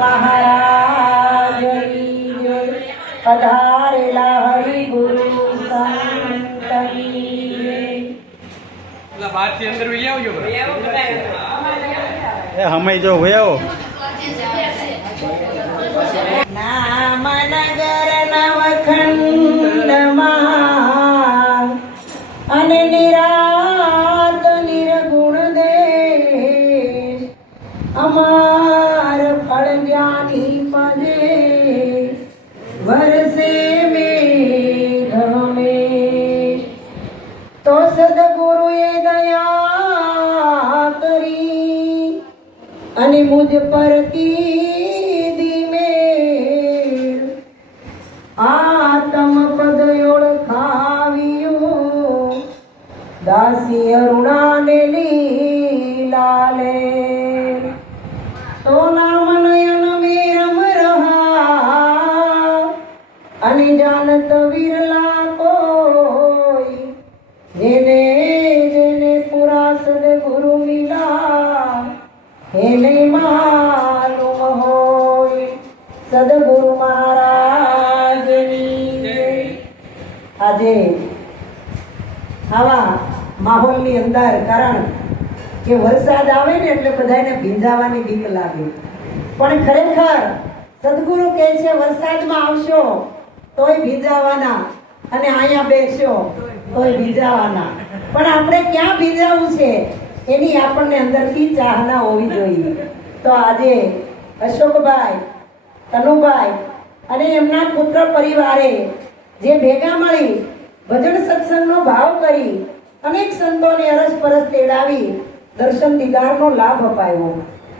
મહારાજની જય. પધારેલા હરિ ગુરુ સંતની જય. હમે જો ભયો નામ નગર નવખંડમાં અને નિરાત નિર્ગુણ દેશ અમાર ફળ જ્ઞાની પદે વરસે મેઘ હમેશ. તો સદગુરુએ દયા કરી અને મુજ પર કીધી મેળ. આતમ પદ ઓળખાવ્યું દાસી અરુણાને લીલાલે. તો નામ નયન મેરમ રહા અને જાનત વિરલા કોઈ. જેને જેને પુરા સદગુરુ મિલા એને માલુમ હોય. સદગુરુ મહારાજની જય. આજે આવા માહોલની અંદર કારણ કે વરસાદ આવે ને એટલે બધાને ભીંજાવાની બીક લાગે, પણ ખરેખર સદગુરુ કહે છે વરસાદમાં આવશો તોય ભીંજાવાના અને અહીંયા બેસશો તોય ભીંજાવાના. પણ આપણે ક્યાં ભીંજાવું છે એની આપણને અંદરથી ચાહના હોવી જોઈએ. તો આજે અશોકભાઈ, તનુભાઈ અને એમના પુત્ર પરિવારે જે ભેગા મળી ભજન સત્સંગનો ભાવ કરી અનેક સંતોને અરસપરસ તેડાવી દર્શન દીદારનો લાભ અપાયો.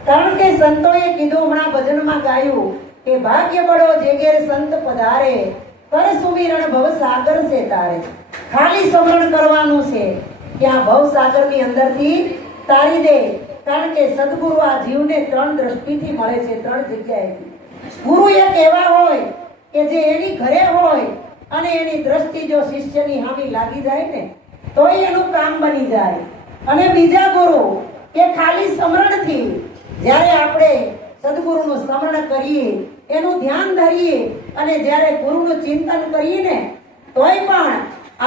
કારણ કે સંતોએ કીધું, હમણાં ભજનમાં ગાયું કે ભાગ્ય બળો જે ઘેર સંત પધારે કર સુમિરણ ભવ સાગર છે તારે. ખાલી સ્મરણ કરવાનું છે કે આ ભવ સાગરની અંદરથી તારી દે. કારણ કે સદગુરુ આ જીવને ત્રણ દ્રષ્ટિથી મળે છે, ત્રણ જગ્યાએથી. ગુરુ એક એવા હોય કે જે એની ઘરે હોય અને એની દ્રષ્ટિ જો શિષ્યની હામી લાગી જાય ને તોય એનું કામ બની જાય. અને બીજા ગુરુ કે ખાલી સ્મરણથી જ્યારે આપણે સદગુરુનું સ્મરણ કરીએ, એનું ધ્યાન ધરીએ અને જ્યારે ગુરુનું ચિંતન કરીએ ને તોય પણ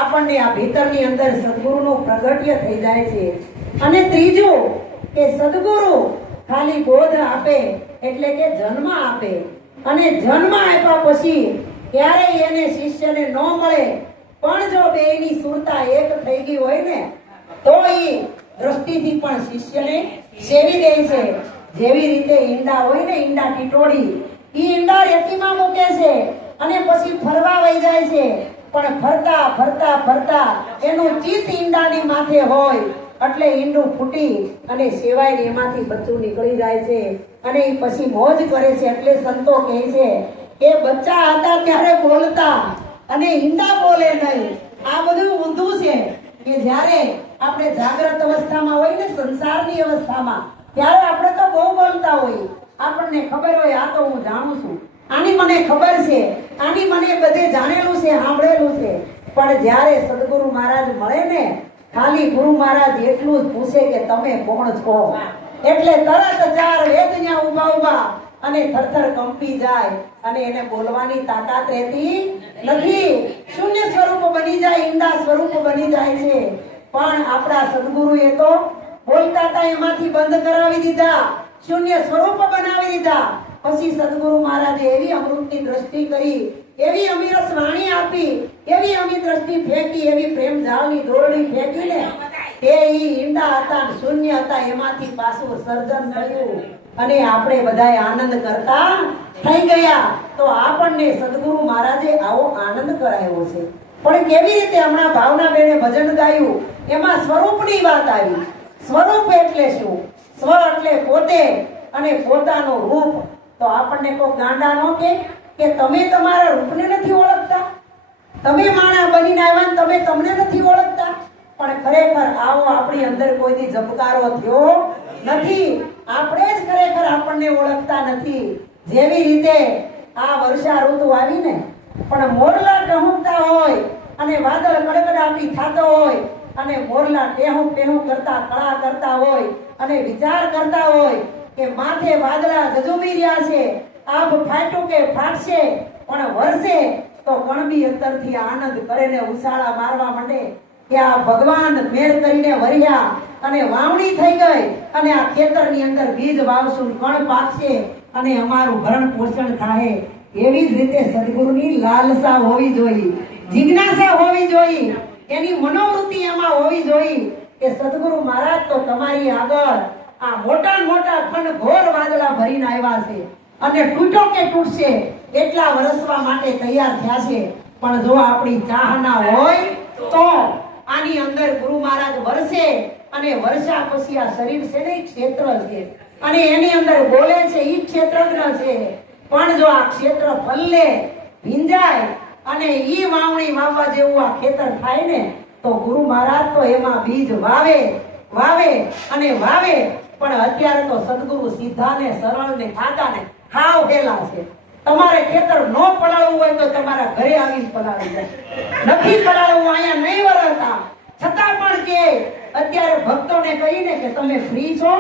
આપણને આ ભીતરની અંદર સદગુરુનું પ્રગટ્ય થઈ જાય છે. અને ત્રીજું કે સદગુરુ ખાલી બોધ આપે એટલે કે જન્મ આપે, અને જન્મ આપ્યા પછી ક્યારેય એને શિષ્યને ન મળે, પણ જો બેયની સુરતા એક થઈ ગઈ હોય ને તો એ દ્રષ્ટિથી પણ શિષ્યને સેવી દે છે. જેવી રીતે ઈંડા હોય ને, ઈંડા ટીટોડી, ઈ ઈંડા રેતીમાં મૂકે છે અને પછી ફરવા વહી જાય છે, પણ ફરતા ફરતા ફરતા એનું ચિત્ત ઈંડાની માથે હોય એટલે ઈંડું ફૂટી અને સેવાય ને એમાંથી બચ્ચું નીકળી જાય છે અને એ પછી મોજ કરે છે. એટલે સંતો કહે છે કે બચ્ચા હતા ત્યારે બોલતા અને ઈંડા બોલે નહીં. આ બધું ઊંધું છે કે જ્યારે આપણે જાગ્રત અવસ્થામાં હોય ને, સંસારની અવસ્થામાં, ત્યારે આપણે તો બહુ બોલતા હોય. આપણને ખબર હોય આ તો હું જાણું છું, આની મને ખબર છે, આની મને બધે જાણેલું છે, સાંભળેલું છે. પણ જ્યારે સદગુરુ મહારાજ મળે ને, ખાલી ગુરુ મહારાજ એટલું જ પૂછે કે તમે કોણ છો, એટલે તરત ચાર વેદ ત્યાં ઉભા ઉભા અને થરથર કંપી જાય અને એને બોલવાની તાકાત રહેતી નથી. શૂન્ય સ્વરૂપ બની જાય, ઈંડા સ્વરૂપ બની જાય છે. પણ આપણા સદગુરુએ તો બોલતા હતા એમાંથી બંધ કરાવી દીધા, શૂન્ય સ્વરૂપ બનાવી દીધા. પછી સદગુરુ મહારાજે એવી અમૃતની દ્રષ્ટિ કરી, એવી અમીરસ વાણી આપી, એવી અમી દ્રષ્ટિ ફેંકી, એવી પ્રેમ જાળની દોરડી ફેંકી ને કે ઈ ઈંડા હતા, શૂન્ય હતા, એમાંથી પાછું સર્જન થયું અને આપણે બધાએ આનંદ કરતા થઈ ગયા. તો આપણને સદગુરુ મહારાજે આવો આનંદ કરાયો છે. પણ કેવી રીતે? હમણાં ભાવના બેને ભજન ગાયું, એમાં સ્વરૂપની વાત આવી. સ્વરૂપ એટલે શું? સ્વ એટલે પોતે અને પોતાનું રૂપ. તો આપણને કોઈ ગાંડા નો કે તમે તમારા રૂપને નથી ઓળખતા, તમે માણા બનીને આવ્યા તમે તમને નથી ઓળખતા. પણ ખરેખર આવો આપણી અંદર કોઈથી ઝબકારો થયો નથી. આપણે જ ખરેખર આપણને ઓળખતા નથી. જેવી રીતે આ વર્ષા ઋતુ આવીને પણ મોરલા ટહુકતા હોય અને વાદળ કડકડાટી થતો હોય અને મોરલા ટેહું ટેહું કરતા કળા કરતા હોય અને વિચાર કરતા હોય કે માથે વાદળા ગજુમી રહ્યા છે, આભ ફાટ્યું કે ફાટશે, પણ વરસે તો કણબી અંતરથી આનંદ કરે ને ઉછાળા મારવા માંડે કે આ ભગવાન મેર કરીને વર્યા અને વાવણી થઈ ગઈ અને આ ખેતરની અંદર બીજ વાવશું, કણ પાકશે અને અમારું ભરણ પોષણ થાય. એવી જ રીતે સદગુરુની લાલસા હોવી જોઈએ, જિજ્ઞાસા હોવી જોઈએ, એની મનોવૃત્તિ એમાં હોવી જોઈએ કે સદગુરુ મહારાજ તો તમારી આગળ આ મોટા મોટા ખંડ ઘોર વાદળા ભરીને આવ્યા છે અને તૂટો કે તૂટશે એટલા વરસવા માટે તૈયાર થયા છે. પણ જો આપણી ચાહના હોય તો આની અંદર ગુરુ મહારાજ વરસે અને વર્ષા પછી આ શરીર છે ને ક્ષેત્ર છે અને એની અંદર બોલે છે ઈ ક્ષેત્રજ્ઞ છે. પણ જો આ ક્ષેત્ર પલ્લે ભીંજાય અને ઈ વાવણી વાવવા જેવું આ ખેતર થાય ને તો ગુરુ મહારાજ તો એમાં બીજ વાવે અને વાવે. પણ અત્યારે તો સદગુરુ સીધા ને સરળ ને ખાતા ને હાવ હેલા છે. તમારે ખેતર નો પડાવવું હોય તો તમારા ઘરે આવીને પડાવી જાય, નથી પડાવવું અહીંયા નહીં વરસતા છતાં પણ કે અત્યારે ભક્તોને કહીને કે તમે ફ્રી છો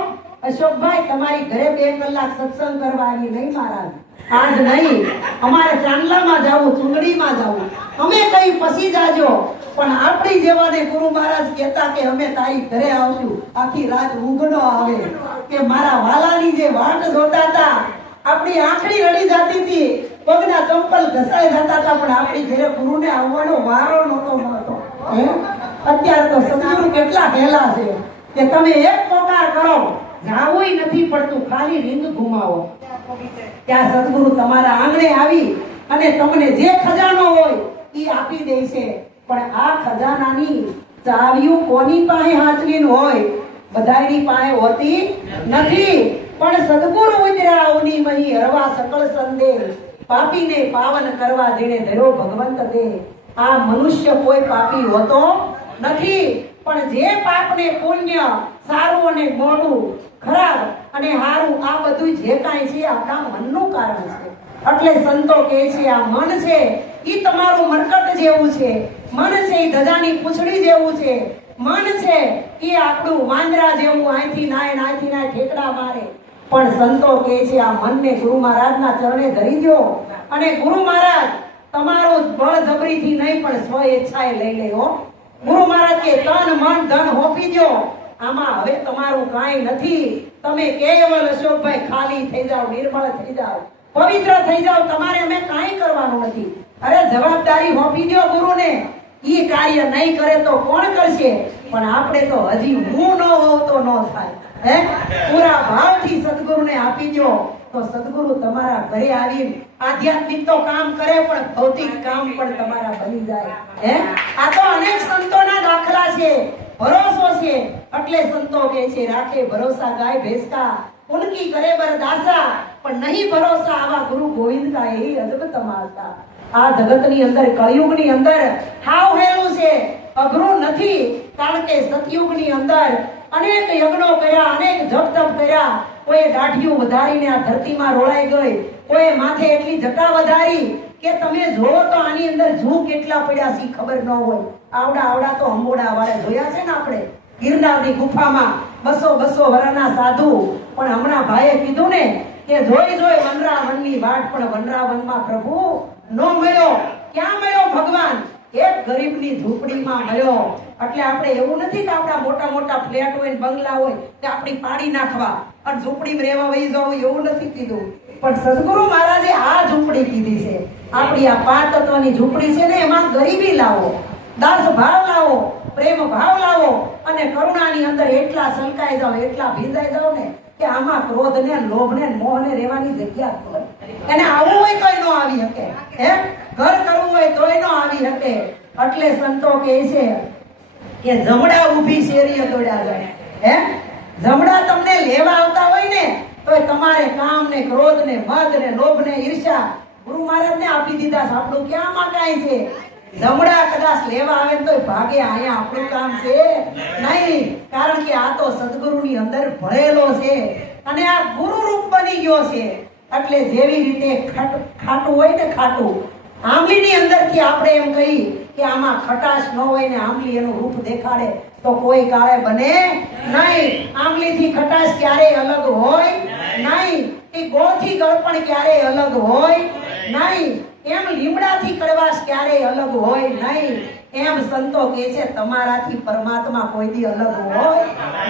અશોકભાઈ, તમારી ઘરે 2 કલાક સત્સંગ કરવા આવી નહીં મહારાજ, આજ નહીં, અમારે ચાંદલામાં જાવું, ચુંદડીમાં જાવું, અમે કઈ પછી જાજો. પણ આપણી જેવાને ગુરુ મહારાજ કહેતા કે અમે તારી ઘરે આવશું, આખી રાત ઊંઘ ન આવે કે મારા વાલાની જે વાટ જોતા હતા, આપણી આંખડી રડી જતી હતી, પગના ચંપલ ઘસાઈ જતા હતા, પણ આપણી ઘરે ગુરુને આવવાનો વારો નહોતો મળતો. અત્યારે તો સદગુરુ કેટલા હેલા છે કે તમે એક પોકાર કરો, જાવુંય નથી પડતું, ખાલી રીંગ ઘુમાવો, ત્યાં સદગુરુ તમારા આંગણે આવી અને તમને જે ખજાનો હોય એ આપી દે છે. પણ આ ખજાનાની ચાવીઓ કોની પાસે હાચવીન હોય? બધાયની પાસે હોતી નથી. પણ સદગુરુ ઉતર્યા અવની મહી હરવા સકળ સંદેહ, પાપીને પાવન કરવા જેને ધર્યો ભગવંત દે. આ મનુષ્ય કોઈ પાપી હોતો નથી, પણ જે પાપને પુણ્ય, સારું અને મોડું, ખરાબ અને હારું, આ બધું જે કાંઈ છે આપણા મનનું કારણ છે. એટલે સંતો કહે છે આ મન છે ઈ તમારું મરકટ જેવું છે, મન છે ઈ ધજાની પૂંછડી જેવું છે, મન છે ઈ આપણું વાંદરા જેવું, અહીંથી નાય ઠેકડા મારે. પણ સંતો કહે છે આ મનને ગુરુ મહારાજના ચરણે ધરી દો અને ગુરુ મહારાજ તમારું બળજબરીથી નહીં પણ સ્વ ઈચ્છાએ લઈ લેવો. ગુરુ મહારાજ કે તન મન ધન હોપી દો, આમાં હવે તમારું કાંઈ નથી, તમે કેવલ અશોકભાઈ ખાલી થઈ જાઓ, નિર્મળ થઈ જાઓ, પવિત્ર થઈ જાઓ, તમારે અમે કાંઈ કરવાનું નથી. અરે જવાબદારી હોપી દો ગુરુને, ઈ કાર્ય નહીં કરે તો કોણ કરશે? પણ આપણે તો હજી હું ન હોઉં તો ન થાય. પૂરા ભાવથી સદગુરુને આપી દો તો સદગુરુ તમારા ઘરે આવીને આધ્યાત્મિક તો કામ કરે પણ ભૌતિક કામ પણ તમારા બની જાય. આ તો અનેક સંતોના દાખલા છે, ભરોસો છે. એટલે સંતો કહે છે રાખે ભરોસા ગાય ભેંસકા, ઉનકી કરે બરદાસા, પણ નહીં ભરોસા આવા ગુરુ ગોવિંદ કા એ અજબ તમાશા. આ જગતની અંદર કળિયુગની અંદર હાવ હેલું છે, અઘરું નથી. કારણ કે સતયુગની અંદર અનેક યજ્ઞો કર્યા, અનેક જપ તપ કર્યા, કોઈ દાઢીઓ વધારીને આ ધરતીમાં રોળાઈ ગઈ, કોઈ માથે એટલી જટા વધારી કે તમે જોવો તો આની અંદર જૂ કેટલા પડ્યા છે ખબર ન હોય. આવડા તો અંબોડા વાળા જોયા છે ને આપણે ગિરનારની ગુફામાં 200 વર્ષના સાધુ. પણ હમણાં ભાઈએ કીધું ને કે જોઈ વનરાવનની વાટ, પણ વનરાવનમાં પ્રભુ નો મળ્યો. ક્યાં મળ્યો ભગવાન? એક ગરીબની ઝૂંપડીમાં મળ્યો. એટલે આપણે એવું નથી કે આપણા મોટા મોટા ફ્લેટ હોય, બંગલા હોય કે આપણી પાડી નાખવા અને ઝૂંપડીમાં રહેવા વહી જવું, એવું નથી કીધું. પણ સદગુરુ મહારાજે આ ઝૂંપડી કીધી છે. આપણી આ 5 તત્વની ઝૂંપડી છે ને, એમાં ગરીબી લાવો, દાસ ભાવ લાવો, પ્રેમ ભાવ લાવો અને કરુણાની અંદર એટલા સલકાઈ જાઓ, એટલા ભીંજાઈ જાઓ ને કે આમાં ક્રોધ ને લોભ ને મોહ ને રહેવાની જગ્યા જ હોય. એને આવવું હોય તોય ન આવી શકે, ઘર કરવું હોય તોય ન આવી શકે. એટલે સંતો કહે છે કે જમડા ઊભી શેરીએ દોડ્યા જાય. જમડા તમને લેવા આવતા હોય ને તોય તમારે કામ ને ક્રોધ ને મદ ને લોભ ને ઈર્ષ્યા ગુરુ મહારાજ ને આપી દીધા. આપણું ક્યાં માંગાય છે? જમડા કદાચ લેવા આવે તો ભાગે અહીંયા આપણું કામ છે નહીં. કારણ કે આ તો સદગુરુની અંદર ભળેલો છે અને આ ગુરુ રૂપ બની ગયો છે. એટલે જેવી રીતે ખાટું હોય ને, ખાટું આંબલીની અંદરથી આપણે એમ કહી કે આમાં ખટાશ ન હોય ને આંબલી એનું રૂપ દેખાડે, તો કોઈ કાળે બને નહીં. આંબલીથી ખટાશ ક્યારેય અલગ હોય નહીં. એ ગોળથી ગળપણ ક્યારેય અલગ હોય નહીં. એમ લીમડાથી કડવાશ ક્યારેય અલગ હોય નહીં. એમ સંતો કહે છે તમારાથી પરમાત્મા કોઈ દી અલગ હોય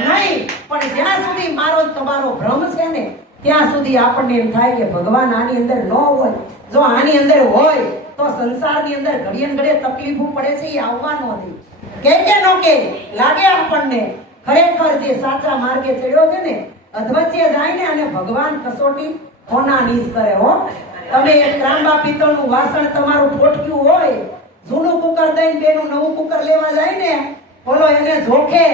નહીં. પણ જ્યાં સુધી મારો તમારો ભ્રમ છે ને ત્યાં સુધી આપણને એમ થાય કે ભગવાન આની અંદર ન હોય. જો આની અંદર હોય તો સંસારની અંદર ઘડીએ ને ઘડીએ તકલીફો પડે છે એ આવવાનો હતી. કે નો કે લાગે આપણને ખરેખર જે સાચા માર્ગે ચડ્યો છે ને અધવચ્ચે જાય ને અને ભગવાન કસોટી કોનાની જ કરે હો. તમે એક ત્રાંબા પિત્તળનું વાસણ તમારું ફોટક્યું હોય, જૂનું કુકર દઈને બેનું નવું કુકર લેવા જાય ને બોલો એને જોખે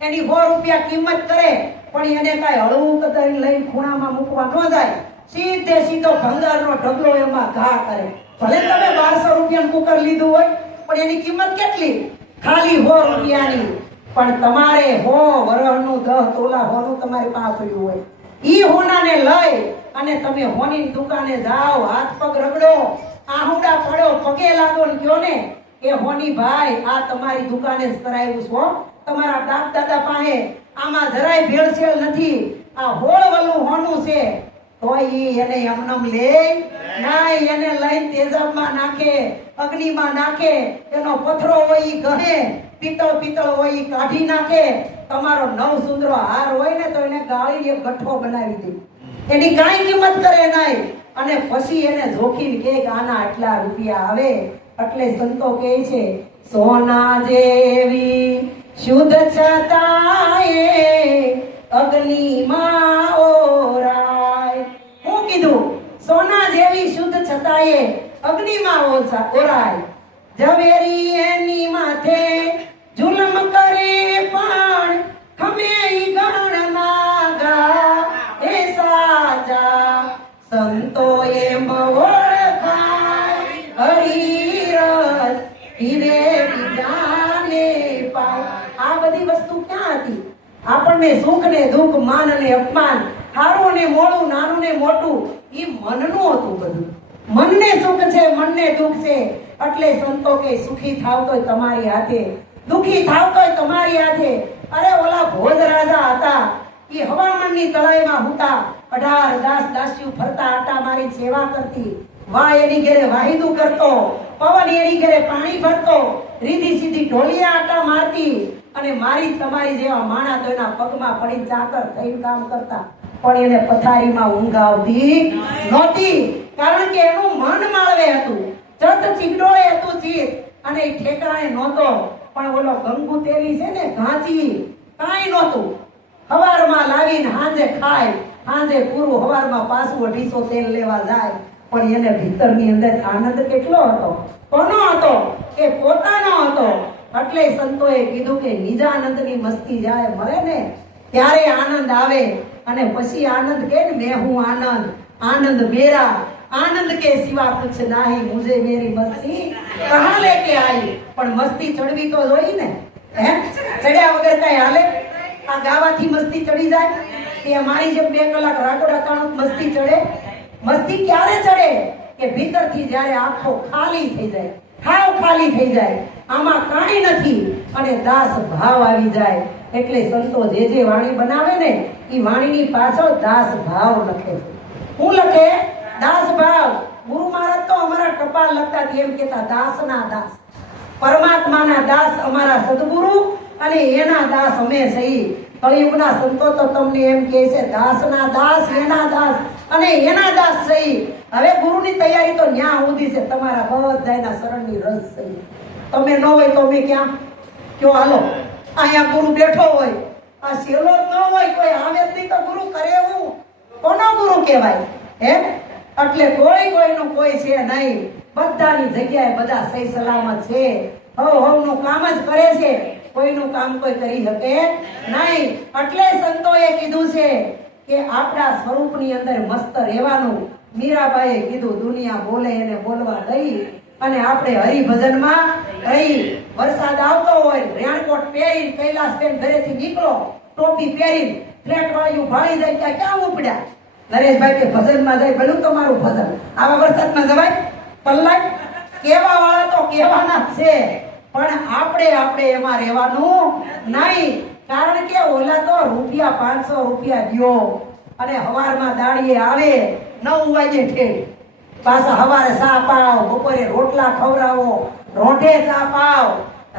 એની 100 રૂપિયા કિંમત કરે પણ એને કાંઈ હળવું કદાચ લઈને ખૂણામાં મૂકવા ન જાય. સીધે સીધો ભંગારનો ઢગલો એમાં ઘા કરે. ભલે તમે 1200 રૂપિયાનું કુકર લીધું હોય પણ એની કિંમત કેટલી? ખાલી 100 રૂપિયાની. પણ તમારે 100 વરહનું 10 તોલા હોનું તમારી પાસે પડ્યું હોય. ઈ હોનાને લઈ અને તમે હોની દુકાને જાઓ, હાથ પગ રગડો, આહુડા પડો, પગે લાગો ને કયો ને કે હોની ભાઈ આ તમારી દુકાને જ કરાવ્યું છે હો. તમારા બાપ દાદા પાસે આમાં જરાય ભેળસેળ નથી. આ હોળવલું હોનું છે. તો ઈ એને એમનેમ લે નહીં. એને લઈને તેજાબમાં નાખે, અગ્નિમાં નાખે, એનો પથરો હોય ઈ ગહે, પિત્તળ હોય ઈ કાઢી નાખે. તમારો નવ સુંદરો હાર હોય ને તો એને ગાળી એક ગઠ્ઠો બનાવી દે. એની કાંઈ કિંમત કરે નહીં. અને પછી એને જોખીને કે આના આટલા રૂપિયા આવે. એટલે સંતો કહે છે સોના જેવી શુદ્ધ છતાંય અગ્નિમાં ઓરાય. હું કીધું સોના જેવી શુદ્ધ છતાંય અગ્નિમાં ઓરાય. ઝવેરી એની માથે જુલમ કરે પણ ખમે ઈ ગણ નાગા. એ સાજા સંતો એમ ઓળખાય હરિરસ ધીરે બીજાને પાય. આ બધી વસ્તુ ક્યાં હતી? આપણને સુખ ને દુઃખ, માન અને અપમાન, સારું ને મોડું, નાનું ને મોટું, એ મનનું હતું બધું. મનને સુખ છે, મનને દુઃખ છે. એટલે સંતો કે સુખી થાવ તોય તમારી હાથે, દુખી થાવ તોય તમારી હાથે. અરે ઓલા ભોજ રાજા હતા એ હવામાનની તળાઈમાં હતા. 18 દાસ દાસીઓ ફરતા આટા મારી સેવા કરતી. વાહ એની ઘરે વાહિદું કરતો, પવન એની ઘરે પાણી ભરતો, રીધી સીધી ઢોલિયા આટા મારતી. અને મારી તમારી જેવા માણા તો એના પગમાં પડી ચાકર થઈને કામ કરતા. પણ એને પથારીમાં ઊંઘ આવતી નહોતી. કારણ કે એનું મન માળવે હતું, ચત ચીગડોળે હતું ચિત્ત, અને એ ઠેકાણે નહોતો. પણ ઓલો ગંગુ તેલી છે ને ઘાંચી, કાંઈ નહોતું. હવારમાં લાવીને હાંજે ખાય, હાંજે પૂરું, હવારમાં પાછું 250 તેલ લેવા જાય. પણ એને ભીતરની અંદર આનંદ કેટલો હતો? કોનો હતો? કે પોતાનો હતો. એટલે સંતોએ કીધું કે નિજાનંદની મસ્તી જાય મળે ને ત્યારે આનંદ આવે. અને પછી આનંદ કે મેં હું આનંદ, આનંદ મેરા, આનંદ કે સિવા કુછ નહીં, મુझे मेरी मस्ती कहां लेके आई. પણ મસ્તી ચડવી તો જોઈ ને. હે ચડ્યા વગર કઈ હાલે? આ ગાવાથી મસ્તી ચડી જાય કે મારી જેમ 2 કલાક રાગોડા તાણું મસ્તી ચડે? મસ્તી ક્યારે ચડે? કે ભીતરથી જ્યારે આંખો ખાલી થઈ જાય, હાવ ખાલી થઈ જાય, આમાં કાંઈ નથી, અને દાસ ભાવ આવી જાય. એટલે સંતો જે વાણી બનાવે ને એ વાણીની પાછળ દાસ ભાવ લખે છે. હું લખે? દાસ ભાવ. ગુરુ મહારાજ તો અમારા ટપાલ લખતા એમ કહેતા દાસના દાસ, પરમાત્માના દાસ અમારા સદગુરુ, અને એના દાસ અમે સહી. કળિયુગના સંતો તો તમને એમ કહે છે દાસના દાસ, એના દાસ અને એના દાસ સહી. હવે ગુરુની તૈયારી તો ન્યા ઊંધી છે, તમારા બધાના શરણની રસ સહી. તમે ન હોય તો અમે ક્યાં? કયો હાલો, અહીંયા ગુરુ બેઠો હોય, આ શેલો જ ન હોય, કોઈ આવે જ નહીં તો ગુરુ કરે હું? કોનો ગુરુ કહેવાય? હે એટલે કોઈનું કોઈ છે નહીં. બધાની જગ્યાએ બધા સહી સલામત છે. હવનું કામ જ કરે છે, કોઈનું કામ કોઈ કરી શકે નહીં. એટલે સંતોએ કીધું છે કે આપણા સ્વરૂપની અંદર મસ્ત રહેવાનું. મીરાબાઈએ કીધું દુનિયા બોલે એને બોલવા દઈ, અને આપણે હરિભજનમાં રહી. વરસાદ આવતો હોય, રેણકોટ પહેરી કૈલાસ બેન ઘરેથી નીકળો, ટોપી પહેરી ફ્લેટ વાળ્યું ભાળી જાય ત્યાં ક્યાં ઉપડ્યા? નરેશભાઈ કે ભજનમાં જાય, ભલું તમારું ભજન, આવા વરસાદમાં જવાય? પલ્લાય કેવા વાળા તો કેવાના છે, પણ આપણે એમાં રહેવાનું નહીં. કારણ કે ઓલા તો રૂપિયા 500 રૂપિયા દ્યો અને હવારમાં દાડીએ આવે 9 વાગે ઠેઠ, પાછા હવારે ચા પાવ, બપોરે રોટલા ખવડાવો, રોંઢે ચા પાવ,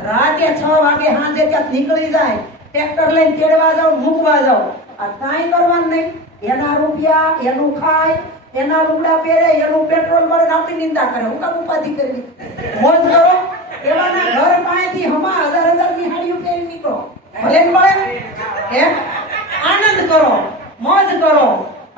રાતે 6 વાગે સાંજે ક્યાંક નીકળી જાય, ટ્રેક્ટર લઈને તેડવા જાવ, મૂકવા જાવ, આ કાંઈ કરવાનું નહીં. એના રૂપિયા, એનું ખાય, એના લુગડા પહેરે, એનું પેટ્રોલ મળે, આપણી નિંદા કરે. હું કામ ઉપાધિ કરવી? મોજ કરો. એવાના ઘર પાસેથી હમા 1000 ની હાડીઓ પહેરી નીકળો, ભલે ને મળે, આનંદ કરો, મોજ કરો.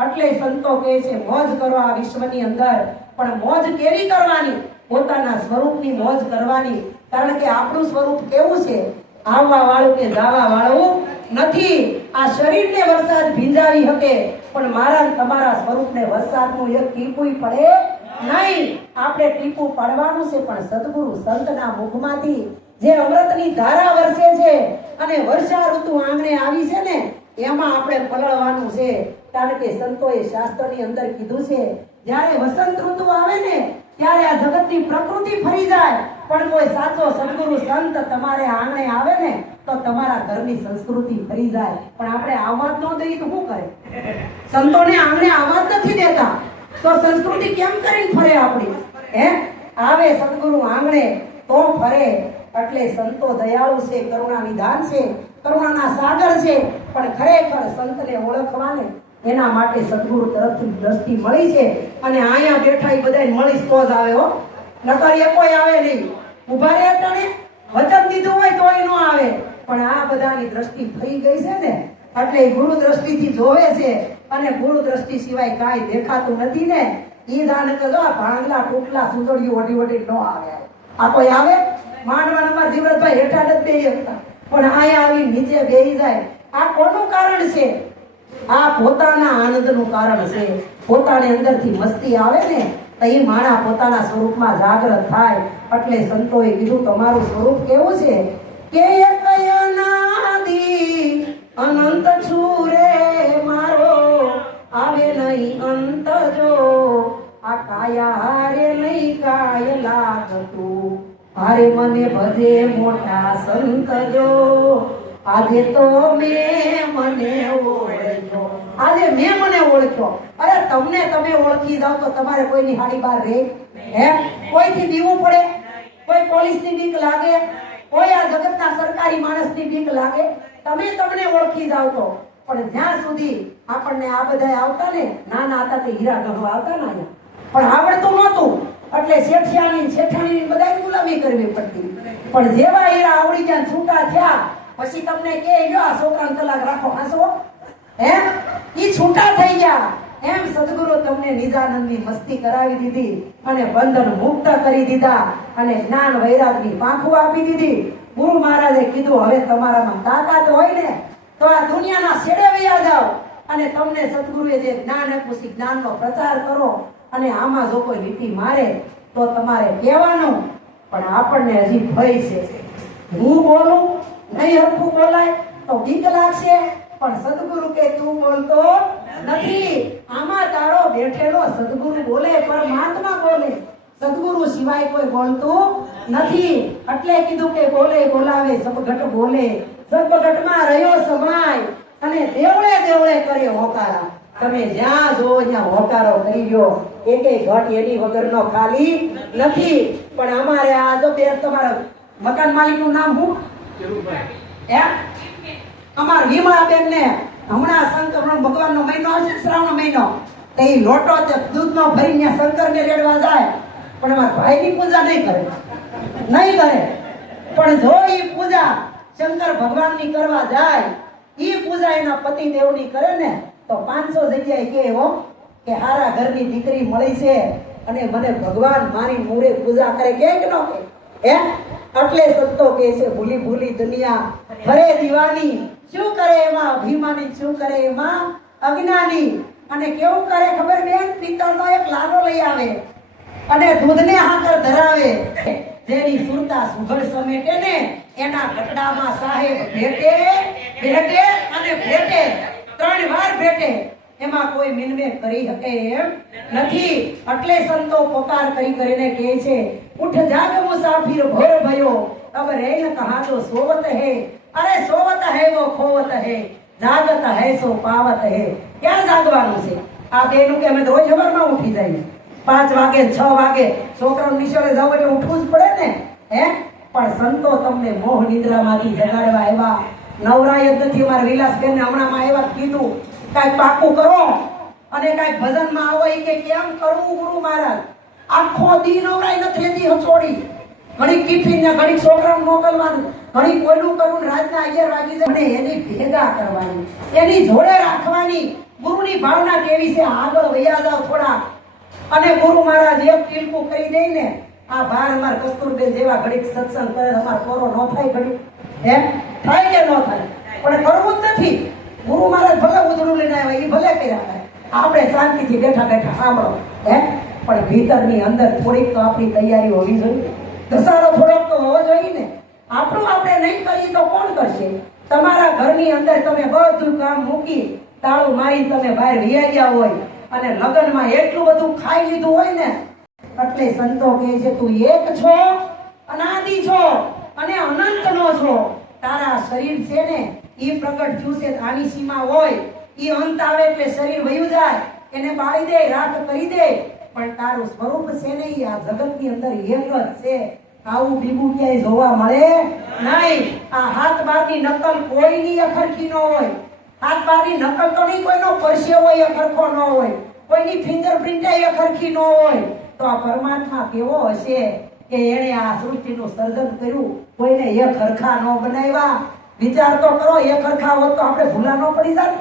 એટલે સંતો કહે છે મોજ કરો આ વિશ્વની અંદર, પણ મોજ કેવી કરવાની? પોતાના સ્વરૂપની મોજ કરવાની. કારણ કે આપણું સ્વરૂપ કેવું છે? આવવા વાળું કે જાવા વાળું નથી. આ શરીરને વરસાદ ભીંજાવી શકે, પણ મારા ને તમારા સ્વરૂપને વરસાદનું એક ટીપું પડે નહીં. આપણે ટીપું પાડવાનું છે, પણ સદગુરુ સંતના મુખમાંથી જે અમૃતની ધારા વરસે છે અને વર્ષા ઋતુ આંગણે આવી છે ને, એમાં આપણે પલળવાનું છે. કારણ કે સંતોએ શાસ્ત્રની અંદર કીધું છે જ્યારે વસંત ઋતુ આવે ને ત્યારે આ જગતની પ્રકૃતિ ફરી જાય, પણ કોઈ સાચો સદગુરુ સંત તમારે આંગણે આવે ને તો તમારા ઘરની સંસ્કૃતિ ફરી જાય. પણ આપણે આવાજ ન દઈએ તો શું કરે? સંતોને આંગણે આવાજ નથી દેતા તો સંસ્કૃતિ કેમ કરીને ફરે આપણી? આવે સદગુરુ આંગણે તો ફરે. એટલે સંતો દયાળુ છે, કરુણા નિધાન છે, કરુણાના સાગર છે. પણ ખરેખર સંતને ઓળખવાને એના માટે સદગુરુ તરફથી દ્રષ્ટિ મળી છે. અને અહીંયા બેઠા એ બધાને મળીશ તો જ આવે હો, નકર એ કોઈ આવે નહીં. ઉભા રહે અટાણે વચન દીધું હોય તોય ન આવે. પણ આ બધાની દ્રષ્ટિ થઈ ગઈ છે ને, એટલે ગુરુ દ્રષ્ટિથી જોવે છે. અને ગુરુ દ્રષ્ટિ સિવાય કાંઈ દેખાતું નથી ને. ઈ દાન તો જો ભાંગલા ટોકલા સુંદરિયું ઓઢી ઓઢી ન આવે. આ કોઈ આવે? માંડવાના જીવનભાઈ હેઠા નથી બેહી શકતા, પણ અહીંયા આવી નીચે બેહી જાય. આ કોનું કારણ છે? આ પોતાના આનંદનું કારણ છે. પોતાની અંદરથી મસ્તી આવે ને તો એ માણા પોતાના સ્વરૂપમાં જાગૃત થાય. એટલે સંતોએ કીધું તમારું સ્વરૂપ કેવું છે? કે એક અનાદિ અનંત છુરે મારો, આવે નહીં અંત જો, આ કાયા હારે નહીં કાય લાગતું, હારે મને ભજે મોટા સંત જો, આજે તો મેં મને ઓળખ્યો. આજે મેં મને ઓળખ્યો. અરે તમને તમે ઓળખી જાવ તો તમારે કોઈની હાડી બહાર રહે? કોઈથી બીવું પડે? કોઈ પોલીસની બીક લાગે? કોઈ આ જગતના સરકારી માણસની બીક લાગે? તમે તમને ઓળખી જાવ તો. પણ જ્યાં સુધી આપણને આ બધા આવતા ને, નાના હતા તે હીરા ગણવા આવતા ને, પણ આવડતું નહોતું એટલે શેઠિયાની શેઠાણીની બધાની ગુલામી કરવી પડતી. પણ જેવા હીરા આવડી ગયા, છૂટા થયા, પછી તમને કે લ્યો આ છોકરાને કલાક રાખો, હાંસો ઈ છૂટા થઈ ગયા. એમ સદગુરુ તમને નિજાનંદની મસ્તી કરાવી દીધી અને બંધન મુક્ત કરી દીધા અને જ્ઞાન વૈરાગની પાંખું આપી દીધી. ગુરુ મહારાજે કીધું હવે તમારામાં તાકાત હોય ને તો આ દુનિયાના છેડે વયા જાઓ અને તમને સદગુરુએ જે જ્ઞાન આપ્યું છે જ્ઞાનનો પ્રચાર કરો. અને આમાં જો કોઈ લીટી મારે તો તમારે કહેવાનું, પણ આપણને હજી ભય છે. હું બોલું નહીં હરખું બોલાય તો બીક લાગશે, પણ સદગુરુ કે તું બોલતો નથી. આમાં તારો બેઠેલો સદગુરુ બોલે, પરમાત્મા બોલે, સદગુરુ સિવાય કોઈ બોલતું નથી. એટલે કીધું કે બોલે બોલાવે સબઘટ બોલે, સબઘટમાં રહ્યો સમાય અને દેવળે દેવળે કરે હોકારા. તમે જ્યાં જો ત્યાં હોકારો કરી ગયો. એકેય ઘટ એની વગરનો ખાલી નથી. પણ અમારે આ જો બે તમારા મકાન માલિકનું નામ શું? અમાર વિમળાબેન ને હમણાં શંકર ભગવાનનો મહિનો આવશે, શ્રાવણ મહિનો, તો એ લોટો દૂધનો ભરીને શંકરને રેડવા જાય. પણ અમારા ભાઈની પૂજા નહીં કરે. પણ જો એ પૂજા શંકર ભગવાનની કરવા જાય, એ પૂજા એના પતિદેવની કરે ને તો 500 જગ્યાએ કે કે હારા ઘરની દીકરી મળી છે અને મને ભગવાન મારી મૂરે પૂજા કરે, કે ન કે? એટલે સંતો કહે છે ભૂલી ભૂલી દુનિયા ફરે દીવાની, શું કરે એમાં અભિમાની, શું કરે એમાં અજ્ઞાની. અને કેવું કરે ખબર બેન? પિત્તળનો એક લાડો લઈ આવે અને દૂધને હાકર ધરાવે. જેની સુરતા સુઘડ સમેટે ને એના ગટડામાં સાહેબ ભેટે ભેટે અને ભેટે, 3 વાર ભેટે. એમાં કોઈ મિનમે કરી શકે એમ નથી. એટલે સંતો પોકાર કરી કરીને કહે છે ઉઠ જાગ મુસાફિર ભોર ભયો, तब रैन कहा तो सोवत है, अरे सोवत है वो खोवत है, જાગત હૈ સો પાવત હૈ. ક્યાં જાગવાનું છે? આ બેનું કે અમે તો રોજ સવારમાં ઉઠી જઈએ 5 વાગે 6 વાગે છોકરાઓ નિશાળે જાવ એટલે ઉઠવું જ પડે ને. હે પણ સંતો તમને મોહ નિદ્રામાંથી જગાડવા આવ્યા. નવરાય જ નથી. અમારા વિલાસબેનને હમણાંમાં આવ્યા કીધું કાંઈક પાકું કરો અને કાંઈક ભજનમાં આવો. ઈ કે કેમ કરવું ગુરુ મહારાજ? આખો દી નવરાય નથી રહેતી હચોડી. ઘણી ટિફિન ને ઘણી છોકરાને મોકલવાનું, ઘણી કોયલું કરવું, રાતના 11 વાગી જાય અને એની ભેગા કરવાની, એની જોડે રાખવાની. ગુરુની ભાવના કેવી છે? આગળ વયા જાવ થોડા. અને ગુરુ મહારાજ એક ટીલકું કરી દે ને, આ ભાર અમાર કસ્તુરબેન જેવા ઘડીક સત્સંગ કરે, અમાર કોરો ન થાય ઘડીક? હે થાય કે ન થાય? પણ કરવું જ નથી. ગુરુ મહારાજ ભલે ઉધડું લઈને આવ્યા, એ ભલે કર્યા કરે, આપણે શાંતિથી બેઠા બેઠા સાંભળો. હે પણ ભીતરની અંદર થોડીક તો આપણી તૈયારી હોવી જોઈએ. ઘસારો થોડોક તો હોવો જોઈએ ને. આપણું આપણે નહીં કરીએ તો કોણ કરશે? તમારા ઘરની અંદર તમે બધું કામ મૂકી તાળું મારી તમે બહાર વિયા ગયા હોય અને લગ્નમાં એટલું બધું ખાઈ લીધું હોય ને, એટલે સંતો કહે છે તું એક છો, અનાદિ છો અને અનંતનો છો. તારા શરીર છે ને એ પ્રગટ થયું છે, આની સીમા હોય, એ અંત આવે એટલે શરીર વયું જાય, એને બાળી દે, રાખ કરી દે. પણ તારું સ્વરૂપ છે ને એ આ જગતની અંદર એક જ છે. આવું બીબું ક્યાંય જોવા મળે નહીં. આ હાથ બારની નકલ કોઈની અખરખી ન હોય. હાથ બારની નકલ તો નહીં, કોઈનો પરસેવો અખરખો ન હોય, કોઈની ફિંગરપ્રિન્ટ અખરખી ન હોય. તો આ પરમાત્મા કેવો હશે કે એણે આ સૃષ્ટિનું સર્જન કર્યું, કોઈને એક હરખા ન બનાવ્યા? વિચાર તો કરો, એક હરખા હોત તો આપણે ભૂલા ન પડી જાય.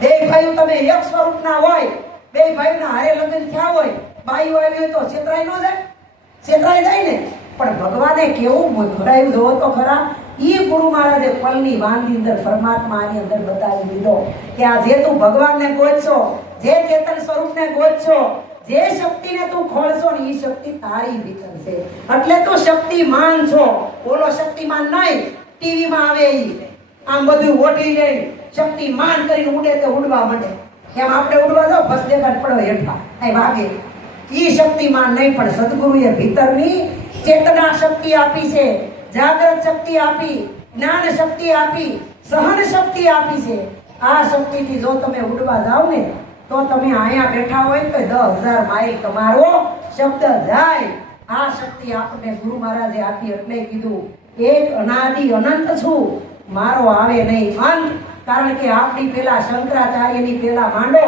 બે ભાઈઓ તમે એક સ્વરૂપના હોય, બે ભાઈના હારે લગ્ન થયા હોય, બાઈઓ આવી હોય તો છેતરાઈ ન જાય? છેતરાઈ જાય ને. પણ ભગવાને કેવું ભરાયું જોવો તો ખરા. ઈ ગુરુ મહારાજે પલની વાંધી અંદર પરમાત્માની અંદર બતાવી દીધો કે આ જે તું ભગવાનને ગોતશો, જે ચેતન સ્વરૂપને ગોતશો, જે શક્તિને તું ખોળશો ને ઈ શક્તિ તારી ભીતર છે. એટલે તું શક્તિમાન છો. ઓલો શક્તિમાન નહીં, ટીવીમાં આવે ઈ આમ બધું ઓઢી લે, શક્તિમાન કરીને ઉડે તે ઉડવા માંડે. એમ આપણે ઉડવા જાવ બસ દેખાડ પડો હેઠા કઈ વાગે. ઈ શક્તિમાન નહીં, પણ સદગુરુએ ભીતરની ચેતના શક્તિ આપી છે, જાગૃત શક્તિ આપી, જ્ઞાન શક્તિ આપી, સહન શક્તિ આપી છે. આ શક્તિથી જો તમે ઉડવા જાવ ને તો તમે અહીંયા બેઠા હોય તો 10,000 માઇલ તમારો શબ્દ જાય. આ શક્તિ આપણને ગુરુ મહારાજે આપી. એટલે કીધું એક અનાદિ અનંત છું, મારો આવે નહીં અંત. કારણ કે આપણી પેલા શંકરાચાર્યની પેલા માંડો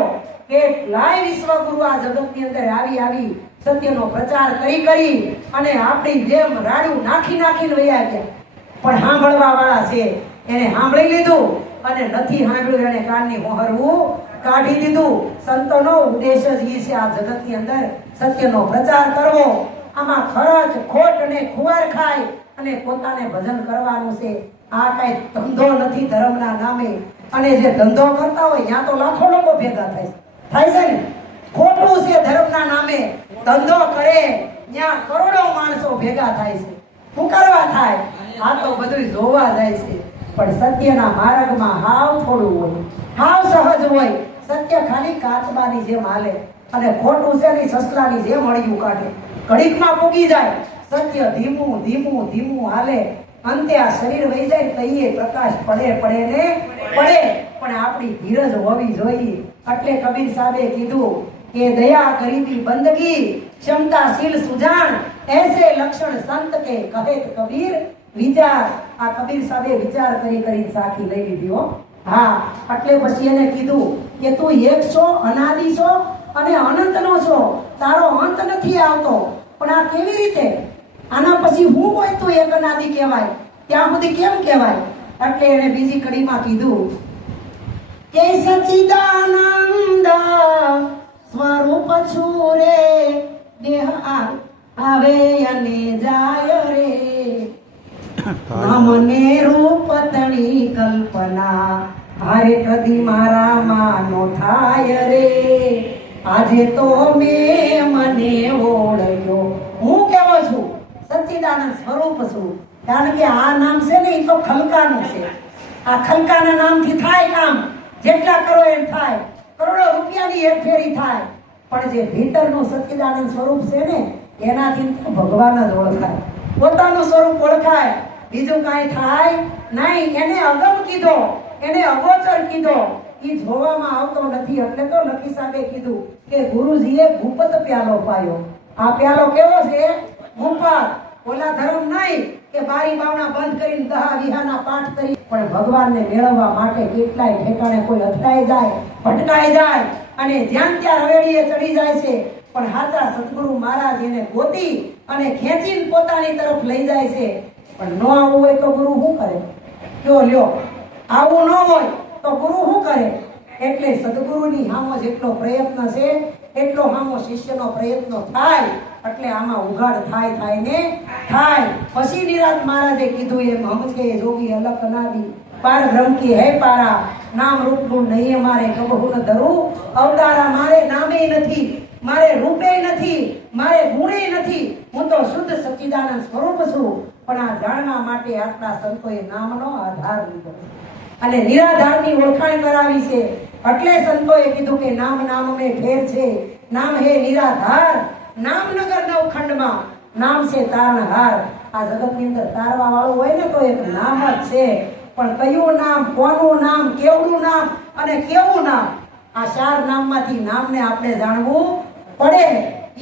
કેટલાય વિશ્વગુરુ આ જગતની અંદર આવી સત્યનો પ્રચાર કરી અને આપણી જેમ રાડું નાખીને વયા ગયા. પણ સાંભળવા વાળા છે એને સાંભળી લીધું, અને નથી સાંભળ્યું એને કાનની મોહરવું કાઢી દીધું. સંતોનો ઉદ્દેશ જ એ છે આ જગતની અંદર સત્યનો પ્રચાર કરવો. આમાં ખર્ચ ખોટ અને ખુવાર ખાય અને પોતાને ભજન કરવાનું છે. આ કઈ ધંધો નથી ધર્મના નામે. અને જે ધંધો કરતા હોય ત્યાં તો લાખો લોકો ભેગા થાય છે ને. ખોટું છે ધર્મના નામે ધંધો કરે ત્યાં કરોડો માણસો ભેગા થાય છે. શું કરવા થાય? આ તો બધું જોવા જાય છે. પણ સત્યના માર્ગમાં હાવ થોડું હોય, હાવ સહજ હોય. સત્ય ખાલી કાચબાની જેમ હાલે અને ખોટું છે ને સસલાની જેમ અળિયું કાઢે, ઘડીકમાં પૂગી જાય. સત્ય ધીમું ધીમું ધીમું હાલે, અંતે આ શરીર વહી જાય તઈએ પ્રકાશ પડે ને પડે. પણ આપણી ધીરજ હોવી જોઈએ. એટલે કબીર સાહેબે કીધું કે દયા ગરીબી બંદગી ક્ષમતાશીલ સુજાન ऐसे लक्षण संत के कहे कबीर विचार. આ કબીર સાહેબે વિચાર કરી સાખી લઈ લીધી હો. હા, એટલે પછી એને કીધું કે તું એક છો, અનાદિ છો અને અનંતનો છો, તારો અંત નથી આવતો. પણ આ કેવી રીતે? આના પછી હું હોય તો એક અનાદિ કહેવાય, ત્યાં સુધી કેમ કહેવાય? એટલે એને બીજી કડીમાં કીધું કે સચિદાનંદ સ્વરૂપ છું રે, દેહ આવે અને જાય રે, મને રૂપ તણી કલ્પના હારે કદી મારા માનો થાય રે. આજે તો મેં મને ઓળખ્યો, હું કેવો છું? સચ્ચિદાનંદ સ્વરૂપ છું. કારણ કે આ નામ છે ને એ તો ખલકાનું છે. આ ખલકાના નામથી થાય કામ, જેટલા કરો એમ થાય, કરોડો રૂપિયાની હેરફેરી થાય. પણ જે ભીતરનું સચ્ચિદાનંદ સ્વરૂપ છે ને એનાથી તો ભગવાન જ ઓળખાય. પોતાનું સ્વરૂપ ઓળખાય, બીજું કાંઈ થાય નહીં. એને અગમ કીધો, એને અગોચર કીધો, ઈ જોવામાં આવતો નથી. એટલે તો લખી સાહેબે કીધું કે ગુરુજીએ ગુપ્ત પ્યાલો પાયો. આ પ્યાલો કેવો છે? ગુપ્ત. ઓલા ધર્મ નહીં કે બારી બાવણા બંધ કરીને દહા વિહાના પાઠ કરી, પણ ભગવાનને મેળવવા માટે કેટલાય ઠેકાણે કોઈ અથડાઈ જાય, ભટકાઈ જાય અને જ્યાં ત્યાં હવેળીએ ચડી જાય છે. પણ હાચા સદગુરુ મહારાજ એને ગોતી અને ખેંચીને પોતાની તરફ લઈ જાય છે. પણ ન આવવું હોય તો ગુરુ શું કરે? કયો લ્યો, આવું ન હોય તો ગુરુ શું કરે? એટલે સદગુરુની સામો જેટલો પ્રયત્ન છે એટલો સામો શિષ્યનો પ્રયત્ન થાય. એટલે આમાં ઉઘાડ થાય ને થાય. પછી નિરાત મહારાજે કીધું એમ હમકે જોગી અલક નાદી પાર બ્રહ્મ કી હે પારા નામ રૂપ ગુણ નહીં મારે કબહુ ન ધરું અવતારા. મારે નામે નથી, મારે રૂપે નથી, મારે ગુણે નથી, હું તો શુદ્ધ સચ્ચિદાનંદ સ્વરૂપ છું. પણ આ જાણવા માટે આટલા સંતોએ નામનો આધાર લીધો અને નિરાધારની ઓળખાણ કરાવી છે. એટલે સંતોએ કીધું કે નામ નામ મેં ફેર છે, નામ હે નિરાધાર. નામનગર નવખંડમાં નામ છે તારણહાર. આ જગતની અંદર તારવા વાળું હોય ને તો એક નામ જ છે. પણ કયું નામ, કોનું નામ, કેવડું નામ અને કેવું નામ, આ ચાર નામમાંથી નામને આપણે જાણવું પડે.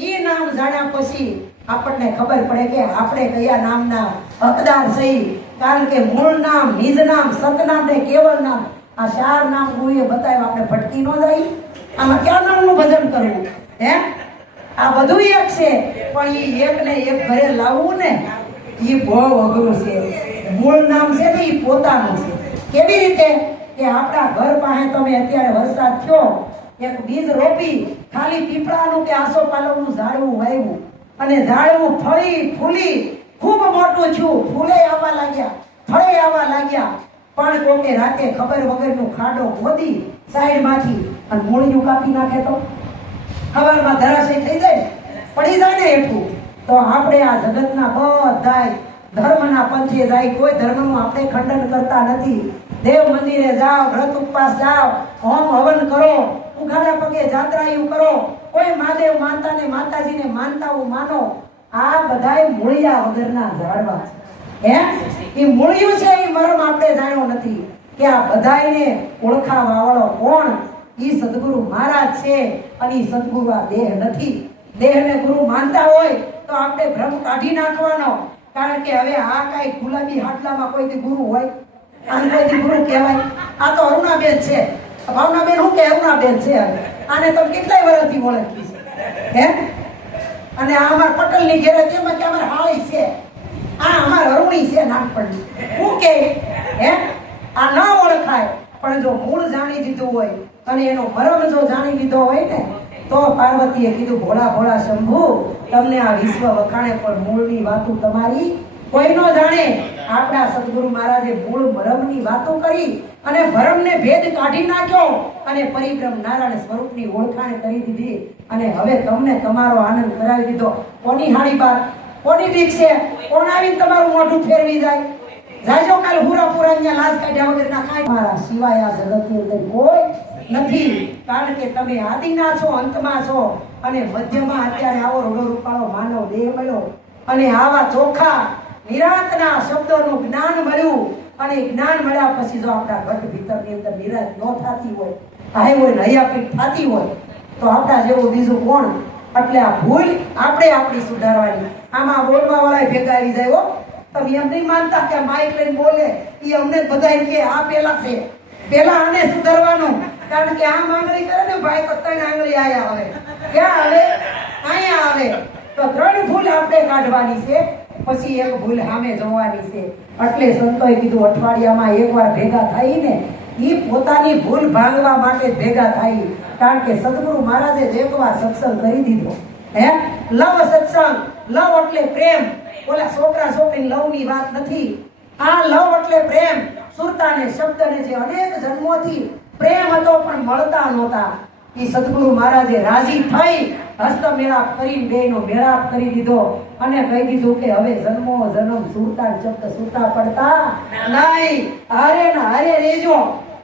ઈ નામ જાણ્યા પછી આપણને ખબર પડે કે આપણે કયા નામના હકદાર છીએ. કારણ કે મૂળ નામ, નિજ નામ, સતનામ ને કેવળ નામ, આ ચાર નામ ગુરુએ બતાવ્યા. આપણે ભટકી ન જાય. આમાં ક્યાં નામનું ભજન કરવું? હે, આ બધું એક છે, પણ ઈ એક ને એક ઘરે લાવવું ને ઈ બહુ અઘરું છે. મૂળ નામ છે ને ઈ પોતાનું છે. કેવી રીતે કે આપણા ઘર પાસે તમે અત્યારે વરસાદ થયો, એક બીજ રોપી, ખાલી પીપળાનું કે આસોપાલવનું ઝાડવું વાવ્યું અને ઝાડવું ફળી ફૂલી ખૂબ મોટું થયું, ફૂલે આવવા લાગ્યા, ફળે આવવા લાગ્યા. પણ કોકે રાતે ખબર વગરનું ખાડો ખોદી સાઈડમાંથી અને મૂળિયું કાપી નાખે તો ખબરમાં ધરાશય થઈ જાય, પડી જાય ને એટલું. તો આપણે આ જગતના બધાય ધર્મના પંથે જાય, કોઈ ધર્મનું આપણે ખંડન કરતા નથી. દેવ મંદિરે જાઓ, વ્રત ઉપવાસ જાઓ, હોમ હવન કરો, ઉઘાડા પગે જાત્રાયું કરો, કોઈ મહાદેવ માનતા ને માતાજીને માનતાઓ માનો. આ બધાય મૂળિયા વગરના ઝાડવા છે. હે, એ મૂળિયું છે એ મરમ આપણે જાણ્યો નથી કે આ બધાયને ઓળખાવા વાળો કોણ? ઈ સદગુરુ મહારાજ છે. અને ઈ સદગુરુ આ દેહ નથી. દેહને ગુરુ માનતા હોય તો આપણે ભ્રમ કાઢી નાખવાનો. કારણ કે હવે આ કાંઈ ગુલાબી હાટલામાં કોઈ ગુરુ હોય? આને કોઈ ગુરુ કહેવાય? આ તો અરુણાબેન છે. ભાવનાબેન શું કે અરુણાબેન છે? આને તો કેટલાય વર્ષથી ઓળખી છે. હે, અને આ અમાર પટેલની ઘેરે કેમ કે અમાર હાળી છે, આ અમાર અરુણી છે નાનપણની. શું કે હે, આ ન ઓળખાય. પણ જો મૂળ જાણી દીધું હોય અને એનો મરમ જો જાણી લીધો હોય ને તો પાર્વતીએ કીધું ભોળા ભોળા શંભુ, તમને આ વિશ્વ વખાણે પણ મૂળની વાતો તમારી કોઈ નો જાણે. આપણા સદગુરુ મહારાજે મૂળ મરમની વાતો કરી અને ભરમને ભેદ કાઢી નાખ્યો અને પરિબ્રહ્મ નારાયણ સ્વરૂપની ઓળખાણ કરી દીધી. અને હવે તમને તમારો આનંદ કરાવી દીધો. કોની હાડી બાર, કોની બીક છે? કોણ આવીને તમારું મોઢું ફેરવી જાય? જાજો કાલ હુરાપુરા અહીંયા લાજ કાઢ્યા વગર ના ખાય. મારા સિવાય આ જગતની અંદર કોઈ નથી. કારણ કે તમે આદિના છો, અંતમાં છો અને મધ્યમાં અત્યારે આવો રોડો રૂપાળો માનવ દેહ મળ્યો અને આવા ચોખા નિરાંતના શબ્દોનું જ્ઞાન મળ્યું. અને જ્ઞાન મળ્યા પછી જો આપણા ઘટ ભીતરની અંદર નિરાંત ન થતી હોય, હાય હોય ને હૈયાપીઠ થતી હોય તો આપણા જેવું બીજું કોણ? એટલે આ ભૂલ આપણે આપણી સુધારવાની. આમાં બોલવા વાળા ભેગા આવી જાય. હો, તમે એમ નહીં માનતા કે માઇક લઈને બોલે એ અમને બધા કે આ પેલા છે, પેલા આને સુધારવાનું. કારણ કે આમ આંગળી કરે ને ભાઈ તો ત્રણ આંગળી આયા આવે, ક્યાં આવે? અહીંયા આવે. તો ત્રણ ભૂલ આપણે કાઢવાની છે, પછી એક ભૂલ સામે જોવાની છે. એટલે સંતોએ કીધું અઠવાડિયામાં એકવાર ભેગા થઈને ઈ પોતાની ભૂલ ભાંગવા માટે ભેગા થાય. કારણ કે સદગુરુ મહારાજે એકવાર સત્સંગ કરી દીધો. હે, લવ સત્સંગ. લવ એટલે પ્રેમ. ઓલા છોકરા છોકરી લવની વાત નથી. આ લવ એટલે પ્રેમ. સુરતાને શબ્દને જે અનેક જન્મોથી પ્રેમ હતો પણ મળતા નહોતા, એ સદગુરુ મહારાજે રાજી થઈ હસ્ત મેળાપ કરીને બેનો મેળાપ કરી દીધો અને કહી દીધું કે હવે જન્મો જન્મ સુરતા શબ્દ સુરતા પડતા નહીં, હારે ને હારે રહેજો.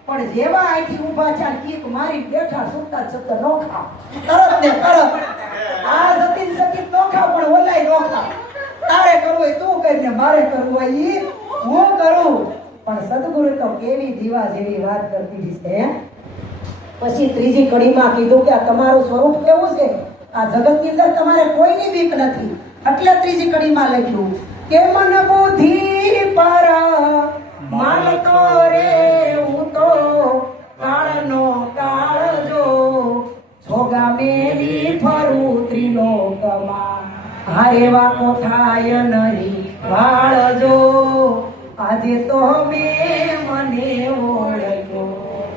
પણ જેવા અહીંથી ઊભા છે કીક મારી બેઠા સુરતા શબ્દ નોખા તરત ને તરત. આ જતીન સતીન નોખા પણ ઓલાય નોખા. તારે કરવું હોય તું મારે કરવું હોય ઈ હું કરું. પણ સદગુરુ તો કેવી દીવા જેવી વાત કરતી છે. પછી ત્રીજી કડીમાં કીધું કે આ તમારું સ્વરૂપ કેવું છે, આ જગતની અંદર તમારે કોઈની બીક નથી. એટલે ત્રીજી કડીમાં લખ્યું કે મન બુદ્ધિ પર માનતો રે હું તો કાળનો કાળ જો જોગા મેરી ફરું ત્રિલોકમાં હારે વાકો થાય નહીં વાળજો આજે તો મેં મને ઓળખ્યો.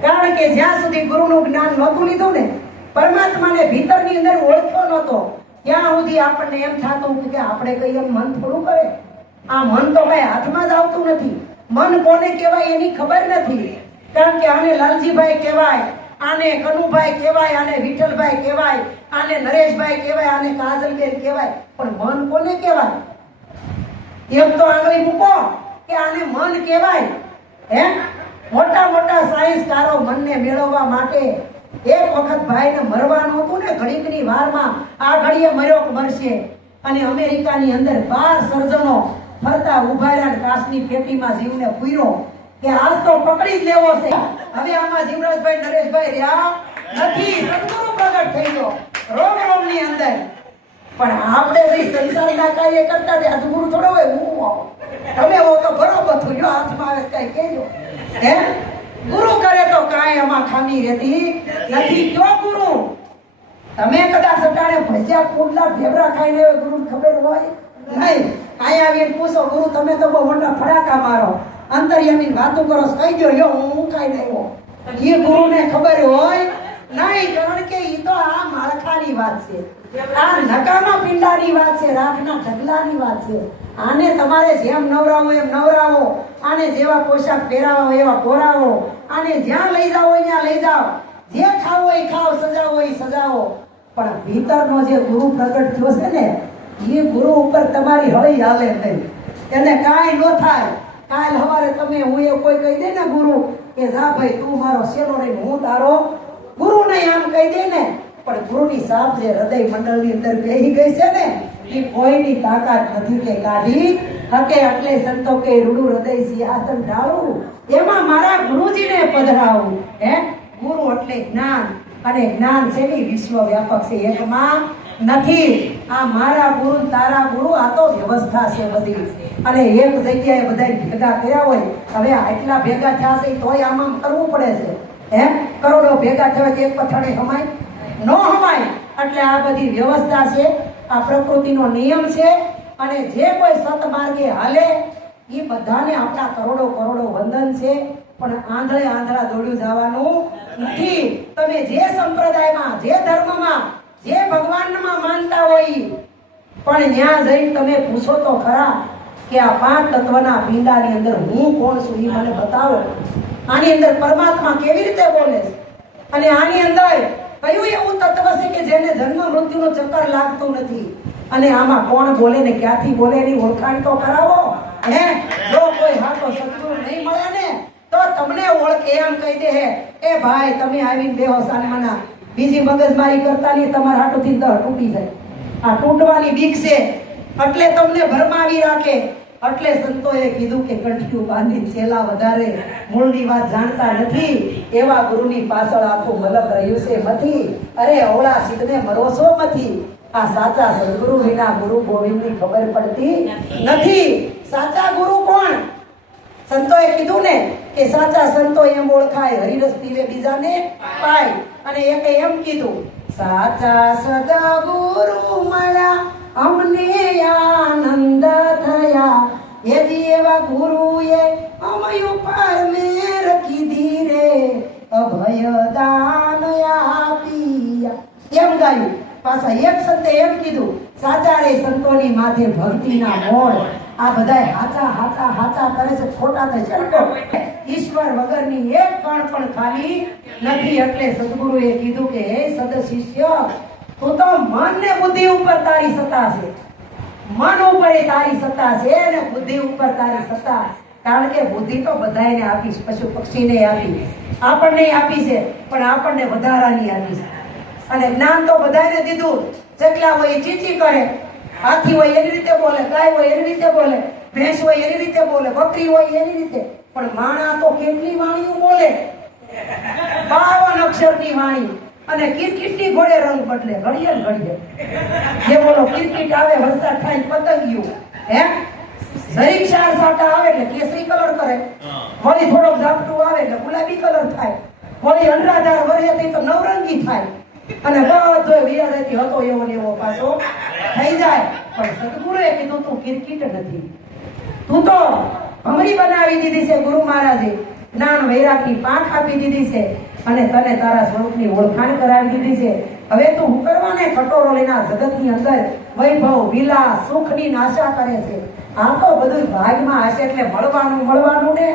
કારણ કે જ્યાં સુધી ગુરુનું જ્ઞાન નહોતું લીધું ને, પરમાત્માને ભીતરની અંદર ઓળખ્યો નહોતો, ત્યાં સુધી આપણને એમ થતું કે આપણે કઈ એમ મન થોડું કરે. આ મન તો કઈ હાથમાં જ આવતું નથી. મન કોને કહેવાય એની ખબર નથી. કારણ કે આને લાલજીભાઈ કહેવાય, આને કનુભાઈ કહેવાય, આને વિઠ્ઠલભાઈ કહેવાય, આને નરેશભાઈ કહેવાય, આને કાજલબેન કહેવાય, પણ મન કોને કહેવાય? એમ તો આંગળી મૂકો કે આને મન કહેવાય. હે, મોટા મોટા સાયન્સકારો મનને મેળવવા માટે એક વખત ભાઈને મરવાનું હતું ને, ઘડીકની વારમાં આ ઘડીએ મર્યો કે મરશે, અને અમેરિકાની અંદર 12 સર્જનો ફરતા ઉભા રહ્યા, કાચની પેટીમાં જીવને પૂર્યો કે આજ તો પકડી જ લેવો છે. હવે આમાં જીવરાજભાઈ નરેશભાઈ રહ્યા નથી. સદગુરુ પ્રગટ થઈ ગયો રોમ રોમની અંદર. પણ આપણે ભાઈ સંસારના કાર્ય કરતા તે સદગુરુ થોડો હોય. હું તમે હો તો બરોબર થયો, હાથમાં આવે કઈ કહેજો. હે, ગુરુ કરે તો કાંઈ આમાં ખામી રહેતી નથી. કયો ગુરુ? તમે કદાચ અટાણે ભજીયા પુડલા ઢેબરા ખાઈને ગુરુ ખબર હોય નહીં. અહીંયા આવીને પૂછો ગુરુ તમે તો બહુ મોટા ફડાકા મારો, અંતર્યામી વાતો કરો, કહી દો યો હું ખાઈ આવ્યો. એ ગુરુને ખબર હોય નહીં. કારણ કે એ તો આ માળખાની વાત છે, આ નકામા પિંડાની વાત છે, રાખના ઢગલાની વાત છે. આને તમારે જેમ નવરાવો એમ નવરાવો, આને જેવા પોશાક પહેરાવો એવા પહેરાવો, આને જ્યાં લઈ જાઓ ત્યાં લઈ જાઓ, જે ખાવો એ ખાઓ, સજાવો એ સજાવો. પણ ભીતરનો જે ગુરુ પ્રગટ થયો છે ને, એ ગુરુ ઉપર તમારી હળી હાલે નહીં. એને કાંઈ ન થાય. કાલ સવારે તમે હું એ કોઈ કહી દે ને ગુરુ કે જા ભાઈ તું મારો શેલો નહીં, હું તારો ગુરુ નહીં, આમ કહી દે ને, પણ ગુરુની સાપ જે હૃદય મંડળની અંદર બેહી ગઈ છે ને, એ કોઈની તાકાત નથી કે કાઢી હકે. એટલે સંતો કે રૂડું હૃદય સિંહાસન ઢાળું, એમાં મારા ગુરુજીને પધરાવું. હે, ગુરુ એટલે જ્ઞાન, અને જ્ઞાન છે ને વિશ્વ વ્યાપક છે, એકમાં નથી. આ મારા ગુરુ તારા ગુરુ આ તો વ્યવસ્થા છે બધી, અને એક જગ્યાએ બધા ભેગા કર્યા હોય. હવે આટલા ભેગા થયા છે તોય આમાં કરવું પડે છે. હે, કરોડો ભેગા થયા એક પથાણે હમાય ન હમાય. એટલે આ બધી વ્યવસ્થા છે, આ પ્રકૃતિનો નિયમ છે. અને જે કોઈ સતમાર્ગે હાલે એ બધાને આપણા કરોડો કરોડો વંદન છે. પણ આંધળે આંધળા દોડ્યું જવાનું નથી. તમે જે સંપ્રદાયમાં, જે ધર્મમાં, જે ભગવાનમાં માનતા હોય, પણ ત્યાં જઈને તમે પૂછો તો ખરા કે આ 5 તત્વના પિંડાની અંદર હું કોણ છું એ મને બતાવો. આની અંદર પરમાત્મા કેવી રીતે બોલે છે, અને આની અંદર કયું એવું તત્વ છે કે જેને જન્મ મૃત્યુનો ચક્કર લાગતું નથી, અને આમાં કોણ બોલે ને ક્યાંથી બોલે એની ઓળખાણ તો કરાવો. હે, જો કોઈ હાથો સદગુરુ નહીં મળે ને તો તમને ઓળખે એમ કહી દે હે એ ભાઈ તમે આવીને બેહો સાનમાના, બીજી મગજમારી કરતા નહીં, તમારા હાથોથી દહ તૂટી જાય. આ તૂટવાની બીક છે એટલે તમને ભરમાવી રાખે. એટલે સંતોએ કીધું કે કંઠિયું બાંધી છેલા વધારે મૂળની વાત જાણતા નથી, એવા ગુરુની પાછળ આખું મલક રહ્યું છે મથી. અરે અવળા સિદ્ધને મરોસો મથી. આ સાચા સદગુરુ વિના ગુરુ ગોવિંદની ખબર પડતી નથી. સાચા ગુરુ કોણ? સંતોએ કીધું ને કે સાચા સંતો એમ ઓળખાય, હરિરસ પીવે બીજાને પાય. અને એકે એમ કીધું સાચા સદગુરુ મળ્યા અમને આનંદ થયા, એ જેવા ગુરુએ અમય ઉપર મેર કીધી રે, અભય દાન આપીયા. એમ ગાયું. પાછા એક સંતે એમ કીધું સાચા રે સંતોની માથે ભક્તિના મોળ. આ બધાય હાચા હાચા હાચા કરે છે, ખોટા તો ચડકો. ઈશ્વર વગરની એક કણ પણ ખાલી નથી. એટલે સદગુરુએ કીધું કે હે સદ શિષ્ય, તું તો મન ને બુદ્ધિ ઉપર તારી સત્તા છે. મન ઉપર તારી સત્તા છે અને બુદ્ધિ ઉપર તારી સત્તા. કારણ કે બુદ્ધિ તો બધાને આપી છે, પશુ પક્ષીને આપી, આપણને આપી છે, પણ આપણને વધારાની આપી છે. અને જ્ઞાન તો બધાને દીધું. ચકલા હોય ચીચી કરે, હાથી હોય એની રીતે બોલે, ગાય હોય એની રીતે બોલે, ભેંસ હોય એની રીતે બોલે, બકરી હોય એની રીતે, પણ માણા તો કેટલી વાણીઓ બોલે, 52 અક્ષરની વાણી, અને કિરકિટની ઘોડે રંગ બદલે, ઘડીએ ને ઘડીએ. જે બોલો કિરકિટ આવે, વરસાદ થાય, પતંગિયું, હે જરીક ચાર સાટા આવે એટલે કેસરી કલર કરે, વળી થોડોક ઝાપટું આવે એટલે ગુલાબી કલર થાય, વળી અનરાધાર વરિયાથી તો નવરંગી થાય, અને બધો વિયારેથી હતો એવો ને એવો પાછો થઈ જાય. પણ સદગુરુએ કીધું તું કિરકિટ નથી, તું તો ભમરી બનાવી દીધી છે. ગુરુ મહારાજે જ્ઞાન વૈરાગની પાંખ આપી દીધી છે અને તને તારા સ્વરૂપની ઓળખાણ કરાવી દીધી છે. હવે તું હું કરવાને કટોરો લઈને જગતની અંદર વૈભવ વિલાસ સુખની નાશા કરે છે. આ તો બધું ભાગમાં હશે એટલે મળવાનું મળવાનું ને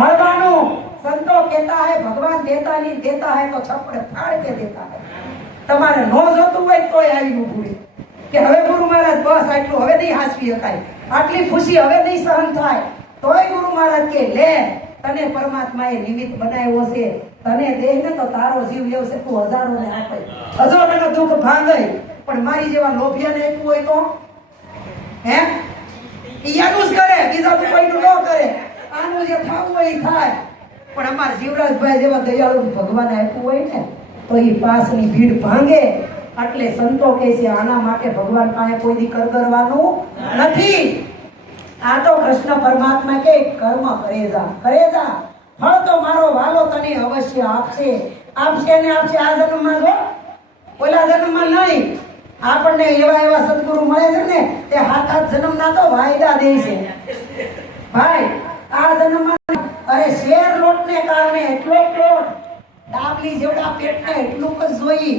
મળવાનું. સંતો કહેતા હે ભગવાન દેતા નહીં, દેતા હે તો છપ્પડ ફાડ કે દેતા હે. તમારે નો જોતું હોય તોય આવી ઊભું રહે કે હવે ગુરુ મહારાજ બસ આટલું હવે નહીં હાંસવી શકાય, આટલી ખુશી હવે નહીં સહન થાય, તોય ગુરુ મહારાજ કે લે તને પરમાત્માએ નિમિત્ત બનાવ્યો છે, તને દેહ ને તો તારો જીવ એવો છે, તું હજારોને આપે, હજારોને દુઃખ ભાંગે, પણ મારી જેવા લોભિયાને આપ્યું હોય તો હે ઈયાનું જ કરે, બીજા તો કોઈનું ન કરે. આનું જે થવું હોય એ થાય. પણ અમારા જીવરાજભાઈ જેવા દયાળુ ભગવાને આપ્યું હોય ને તો એ પાસની ભીડ ભાંગે. એટલે સંતો કહે છે આના માટે ભગવાન પાસે કોઈ દી કરગરવાનું નથી. આ તો કૃષ્ણ પરમાત્મા કે કર્મ કરે જા, ફળ તો મારો વાલો તને અવશ્ય આપશે, આપશે ને આપશે. આ જન્મમાં જો, ઓલા જન્મમાં નહીં. આપણને એવા એવા સદગુરુ મળે છે ને તે 7-8 જન્મના તો વાયદા દે છે. ભાઈ આ જન્મમાં અરે શેર લોટને કારણે એટલો લોટ ડાબલી જેવડા પેટને એટલું જ જોઈ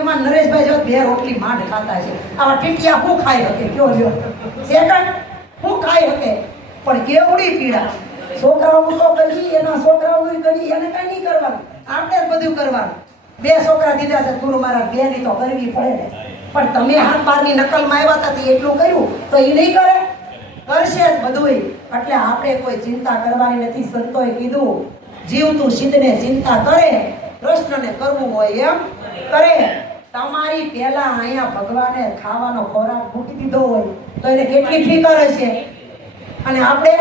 એમાં નરેશભાઈ જો 2 રોટલી માંડ ખાતા છે. આવા ટીટિયા હું ખાઈ શકે, કયો લ્યો સેકન્ડ હું ખાઈ શકે, પણ કેવડી પીડા. છોકરાઓનું તો કરી, એના છોકરાઓનું કરી, એને કઈ નહીં કરવાનું, આપણે જ બધું કરવાનું. 2 છોકરા દીધા છે ગુરુ મહારાજ, 2 ની તો કરવી પડે ને. પણ તમે 7-12 ની નકલમાં આવ્યા હતા તે એટલું કર્યું તો એ નહીં કરે, કરશે જ બધું. એટલે આપણે કોઈ ચિંતા કરવાની નથી. સંતોએ કીધું જીવતું સિદ્ધને ચિંતા કરે, કૃષ્ણને કરવું હોય એમ કરે. તમારી પહેલા અહીંયા ભગવાને ખાવાનો ખોરાક મૂકી દીધો હોય તો એને કેટલી ફિકર હશે. અને આપણે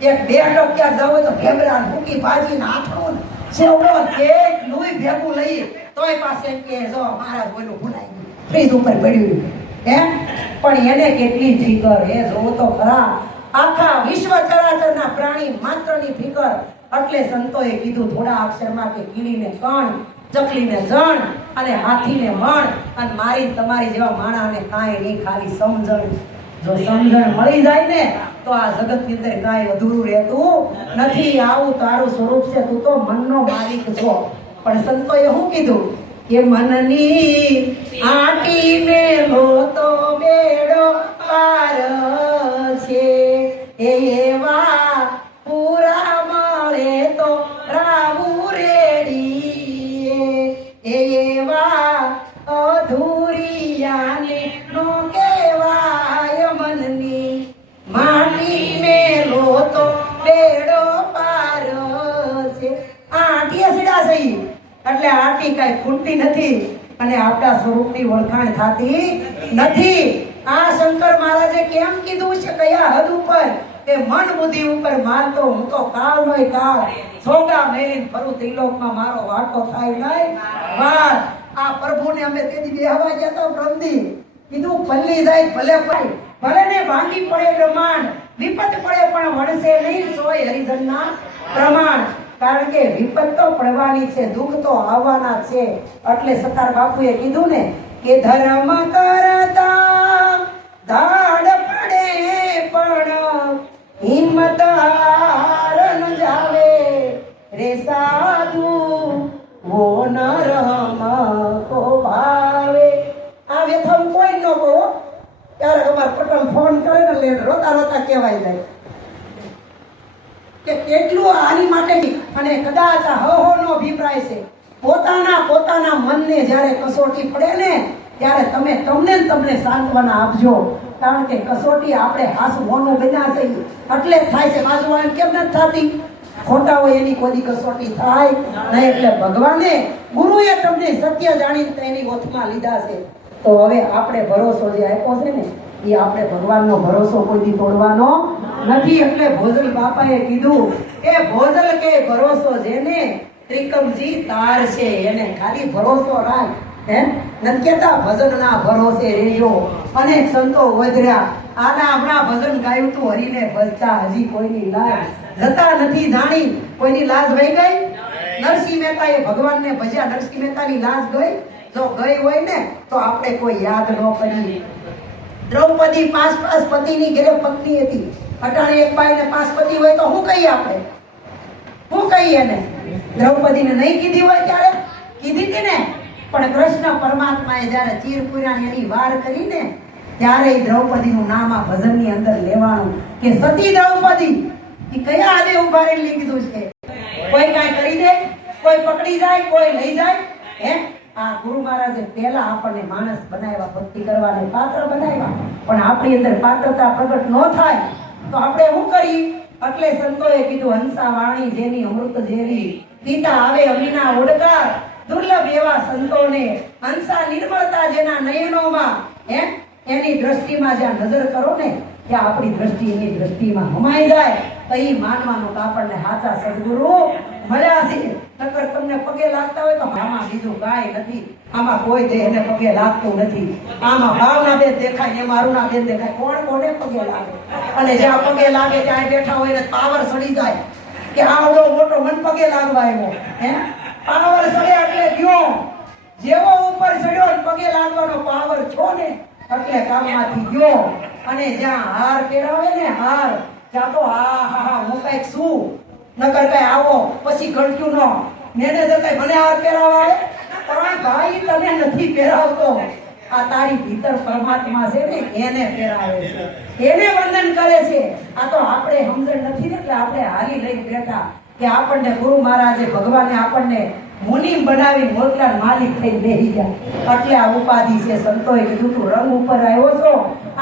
1-2 ટક્યા જવું તો ભેગરા ભૂકી ભાજી ને આથણું સેવડો કેટલું ભેગું લઈ તોય પાસે એમ કે જો મહારાજ બોલું ભૂલાઈ ગયું, ફ્રીજ ઉપર પડ્યું હે. પણ એને કેટલી ફિકર હે, જોવો તો ખરા. આખા વિશ્વ ચરાચરના પ્રાણી માત્રની ફિકર. એટલે સંતોએ કીધું થોડા અક્ષરમાં કે કીડીને કણ, ચકલીને જણ અને હાથીને મણ, અને મારી તમારી જેવા માણાને કાંઈ નહીં, ખાલી સમજણ. જો સમજણ મળી જાય ને તો આ જગતની અંદર કાંઈ અધૂરું રહેતું નથી. આવું તારું સ્વરૂપ છે, તું તો મનનો માલિક છો. પણ સંતોએ શું કીધું કે મનની આટીને લો તો બેડો પાર છે, એવા પૂરા મળે તો રાવું રેડી, એવા અધૂરિયાને નો કહેવાય મનની માટી મેલો તો બેડો પાર છે. આટીએ સીડા સહી એટલે આટી કાંઈ ખૂટતી નથી અને આપણા સ્વરૂપની ઓળખાણ થતી નથી. આ શંકર મહારાજે કેમ કીધું છે, કયા હદ ઉપર કે મન બુદ્ધિ ઉપર માનતો હું તો કાળ નોય કાળ, સોગા મેલીને ફરું ત્રિલોકમાં મારો વાટો થાય નહીં વાર. આ પ્રભુને અમે તેથી બેહવા ગયા તો બ્રહ્મદી કીધું પલ્લી જાય ભલે પાય, ભલે ને ભાંગી પડે બ્રહ્માંડ, વિપત પડે પણ વળશે નહીં સોય હરિજનના પ્રમાણ. કારણ કે વિપત તો પડવાની છે, દુઃખ તો આવવાના છે. એટલે સતાર બાપુએ કીધું ને કે ધર્મ કરતા ધાડ પડે પણ હિંમત હાર ન જાવે રે સાધુ વો ન રહમ કો ભાવે. આ વ્યથમ કોઈ ન કહો. ત્યારે અમાર પટલ ફોન કરે ને લે રોતા રોતા કહેવાય જાય કે કેટલું આની માટે. અને કદાચ આ હો નો અભિપ્રાય છે. પોતાના મનને જ્યારે કસોટી પડે ને ત્યારે તમને સાંત્વના આપજો. કારણ કે કસોટી આપણે હાસુ હોનું બન્યા છે એટલે જ થાય છે. બાજુવાળાને કેમ નથી થતી? ખોટા હોય એની કોઈ કસોટી થાય નહીં. એટલે ભગવાને ગુરુએ તમને સત્ય જાણી એની ઓથમાં લીધા છે. તો હવે આપણે ભરોસો જે આપ્યો છે ને એ આપણે ભગવાનનો ભરોસો કોઈ દી તોડવાનો નથી. એટલે ભોજલ બાપાએ કીધું કે ભોજલ કે ભરોસો જેને ત્રિકમજી તાર છે એને ખાલી ભરોસો રાખ. હે નથી કેતા ભજનના ભરોસે રેજો અનેક સંતો વધર્યા. આના હમણાં ભજન ગાયું તું હરીને ભજતા હજી કોઈની લાજ જતા નથી જાણી. કોઈની લાજ વહી ગઈ? નરસિંહ મહેતાએ ભગવાનને ભજ્યા, નરસિંહ મહેતાની લાજ ગઈ? જો ગઈ હોય ને તો આપણે કોઈ યાદ ન કરીએ. દ્રૌપદી 5 પતિની ઘરે પત્ની હતી. અટાણે એક બાઈ ને 5 પતિ હોય તો શું કહીએ આપણે? શું કહીએ ને? દ્રૌપદીને નહીં કીધી હોય ત્યારે કીધી હતી ને. પણ કૃષ્ણ પરમાત્માએ જ્યારે ચીરપુરાની એની વાર કરીને ત્યારે દ્રૌપદીનું નામ આ ભજનની અંદર લેવાનું કે સતી દ્રૌપદી. એ કયા આદે ઉભા રહીને કીધું છે? કોઈ કાંઈ કરી દે, કોઈ પકડી જાય, કોઈ લઈ જાય. હે આ ગુરુ મહારાજે પહેલા આપણને માણસ બનાવ્યા, ભક્તિ કરવાને પાત્ર બનાવ્યા. પણ આપણી અંદર પાત્રતા પ્રગટ ન થાય તો આપણે શું કરી? એટલે સંતોએ કીધું હંસા વાણી જેની અમૃત જેવી, પિતા આવે અમીના ઓડકાર, દુર્લભ એવા સંતોને હંસા નિર્મળતા જેના નયનોમાં. હે એની દ્રષ્ટિમાં જ્યાં નજર કરો ને ત્યાં આપણી દ્રષ્ટિ એની દ્રષ્ટિમાં હમાઈ જાય તો એ માનવાનું કે આપણને સાચા સદગુરુ મળ્યા છે. નકર તમને પગે લાગતા હોય તો આમાં બીજું કાંઈ નથી, આમાં કોઈ દેહને પગે લાગતું નથી. આમાં ભાવના બેન દેખાય ને મારુના બેન દેખાય. કોણ કોને પગે લાગે? અને જ્યાં પગે લાગે ત્યાં બેઠા હોય ને પાવર સડી જાય કે આવડો મોટો મન પગે લાગવા આવ્યો. હે પાવર સડે એટલે ગયો. જેવો ઉપર ચડ્યો પગે લાગવાનો પાવર છો ને એટલે કામમાંથી ગયો. અને જ્યાં હાર પહેરાવે ને હાર, ત્યાં તો હા હું કઈક શું નકર કઈ આવો પછી ગણ્યું નો મેનેજર કઈ મને હાર પહેરાવા આવે? પણ ભાઈ તને નથી પહેરાવતો. આ તારી ભીતર પરમાત્મા છે ને એને પહેરાવે છે, એને વંદન કરે છે. આ તો આપણે સમજણ નથી ને એટલે આપણે હાલી લઈ બેઠા કે આપણને ગુરુ મહારાજે ભગવાને આપણને મુનિમ બનાવી મોટલા માલિક થઈ બેહી ગયા. એટલે આ ઉપાધિ છે. સંતોએ કીધું તું રંગ ઉપર આવ્યો છો,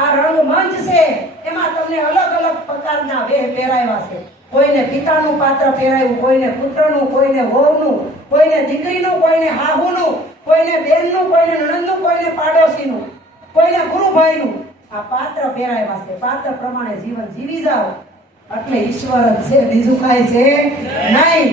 આ રંગ મંચ છે, એમાં તમને અલગ અલગ પ્રકારના વેહ પહેરાવ્યા છે. કોઈને પિતાનું પાત્ર પહેરાવ્યું, કોઈને પુત્રનું, કોઈને વહુનું, કોઈને દીકરીનું, કોઈને હાહુનું, કોઈને બેનનું, કોઈને નણંદનું, કોઈને પાડોશીનું, કોઈને ગુરુભાઈનું. આ પાત્ર પહેરાવ્યા છે. પાત્ર પ્રમાણે જીવન જીવી જાઓ એટલે ઈશ્વર જ છે, બીજું કાંઈ છે નહીં.